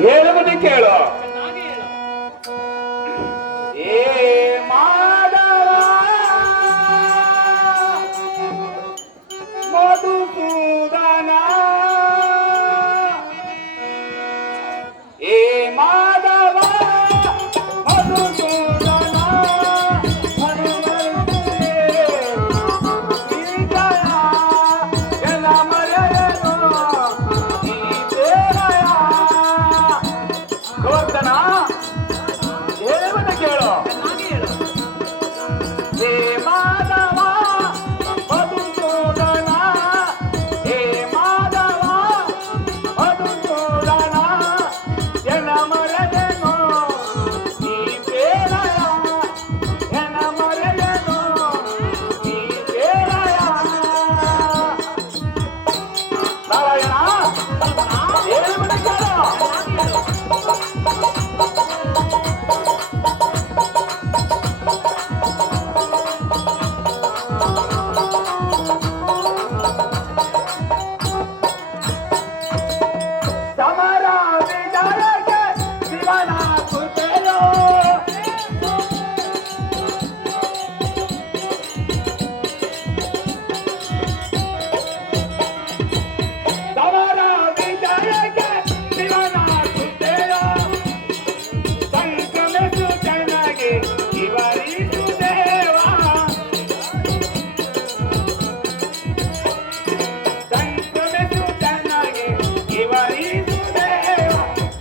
ಹೇಳುವುದು ಕೇಳು. ಏ ಮಾಡವ ಮಧುಸೂದನ, ಏ ಮಾಧವ ಮಧುಸೂದನ, ಎಲ್ಲ ಮರೆಯನು ಈ ದೇವಯ ಗೋರ್ಧನ. ಹೇಳುವುದು ಕೇಳು. ಹೇ ಮಾಧವ ಮಧುಸೂದನ, ಹೇ ಮಾಧವ ಮಧುಸೂದನ, ಎನ ಮರೆಯನು ಈ ಬೇಲಯ, ಎನ ಮರೆಯನು ಈ ಬೇಲಯ. ನಾರಾಯಣ ಹೇಳುವುದು ಕೇಳು. ಸಮರ ವಿಜಯಕ್ಕೆ ಶಿವನ ಕೃಪೆಯೋ, ಸಮರ ವಿಜಯಕ್ಕೆ ಶಿವನ ಕೃಪೆಯೋ, ಸಂಕ್ರಮಿಸು ಚೆನ್ನಾಗಿ ಇವರಿಸು ದೇವ, ಸಂಕ್ರಮಿಸು ಚೆನ್ನಾಗಿ ಇವರಿಸು ದೇವ.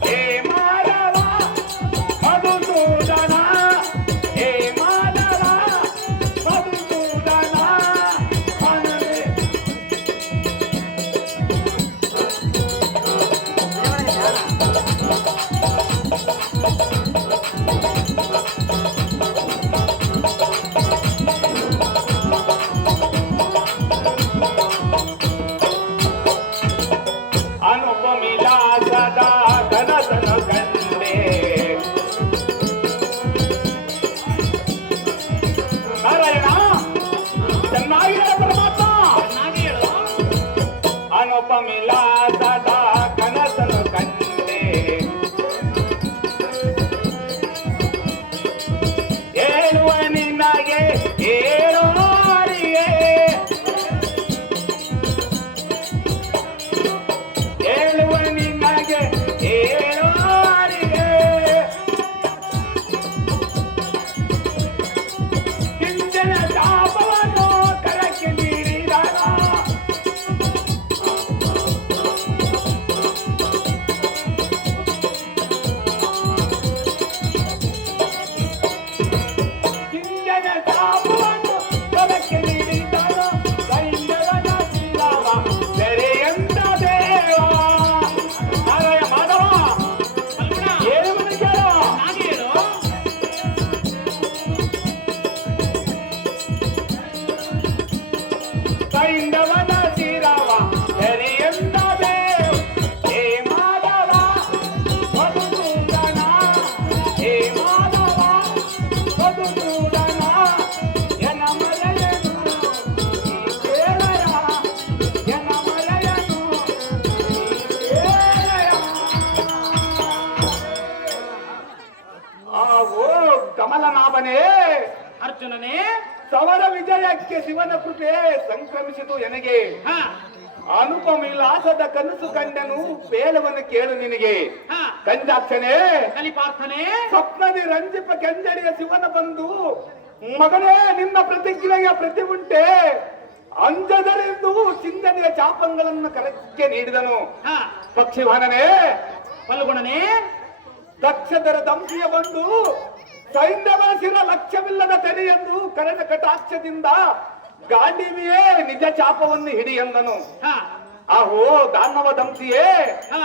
ಹೇ ಮಾಧವ ಮಧುಸೂದನ, ಹೇ ಮಾಧವ ಮಧುಸೂದನ, ಮನವೇ ಅನುಪಮಿಲಾಸದ ಕನಸನು ಕಂಡೆ. ನಾರಾಯಣ ಚೆನ್ನಾಗಿ ಹೇಳು ಪರಮಾತ್ಮ. ಅನುಪಮಿಲಾಸದ ಕನಸನು ಕಂಡೆ, ಹೇಳುವ ನಿನಗೆ ಹೇಳೋ ಅರಿಯೇ, ಹೇಳುವ ನಿನಗೆ ಹೇಳೋ ಅರಿಯೇ. ಹಿಂದಿನ ಶಾಪವನ್ನು ಕರಕ್ಕೆ ನೀಡಿದನ, ಹಿಂದಿನ ಶಾಪವನ್ನು ಕರಕ್ಕೆ ನೀಡಿದನ, ಸೈನ್ಯವನ ಶ್ರೀರಾಮ ಸೆರೆಯಂತ ದೇವ. ನಾರಾಯ ಮಾಧವ ಹೇಳುವುದು ಕೇಳು. ಸೈಂಧವನ ಶ್ರೀರಾಮ ಸೆರೆಯಂತ ದೇವ. ಹೇ ಮಾಧವ ಮಧುಸೂದನ, ಹೇ ಮಾಧವ ಮಧುಸೂದನ, ಎನ ಮರೆಯನು ಈ ಬೇಲಯ, ಎನ ಮರೆಯನು ಈ ಬೇಲಯ. ಓ ಕಮಲನಾಭನೇ, ಅರ್ಜುನನೇ, ಸಮರ ವಿಜಯಕ್ಕೆ ಶಿವನ ಕೃಪೆ ಸಂಕ್ರಮಿಸಿತು ಎನಗೆ. ಹಾ ಅನುಪಮಿಲಾಸದ ಕನಸು ಕಂಡನು, ಬೇಲವನ್ನು ಕೇಳು ನಿನಗೆ. ಹಾ ಕಂಜಾಕ್ಷನೇ, ಕಲಿಪಾರ್ಥನೆ, ಸ್ವಪ್ನದಿ ರಂಜಿಪ ಕೆಂಜಡಿಯ ಶಿವನ ಬಂದು, ಮಗನೇ ನಿನ್ನ ಪ್ರತಿಜ್ಞೆಯ ಪ್ರತಿ ಉಂಟೆ, ಅಂಜದರೆಂದು ಚಿಂತನೆಯ ಚಾಪಂಗಳನ್ನು ಕರಕ್ಕೆ ನೀಡಿದನು. ಹಾ ಪಕ್ಷಿವಾಹನನೇ, ಫಲ್ಗುಣನೇ, ದಕ್ಷದರ ದಂಶಿಯ ಬಂದು ಸೈನ್ಯವನ ಶಿರ ಲಕ್ಷ್ಯವಿಲ್ಲದ ತೆರೆಯೆಂದು ಕರೆದ ಕಟಾಕ್ಷದಿಂದ ಗಾಂಡೀವಿಯೇ ನಿಜ ಚಾಪವನ್ನು ಹಿಡಿಯಂದನು. ಹಾ ಆಹೋ ದಾನವ ದಂಶಿಯೇ, ಹಾ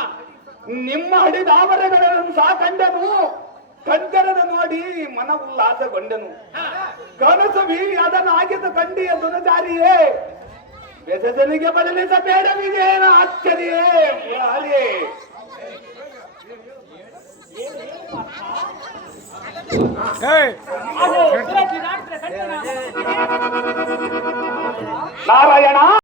ನಿಮ್ಮ ಹಡಿದಾವರೆಗಳನ್ನು ಸಹ ಕಂಡನು, ಕಂಜರದ ನೋಡಿ ಮನ ಉಲ್ಲಾಸಗೊಂಡನು. ಹಾ ಕನಸವಿ ಅದನ್ನಾಗಿದ್ದ ಕಂಡಿಯ ದುನಜಾರಿಯೇ, ಬೆಸಸನಿಗೆ ಬದಲಿಸಬೇಡವಿದೇನ ಆಶ್ಚರ್ಯೇ ಮುರಾರಿಯೇ. ನಾರಾಯಣ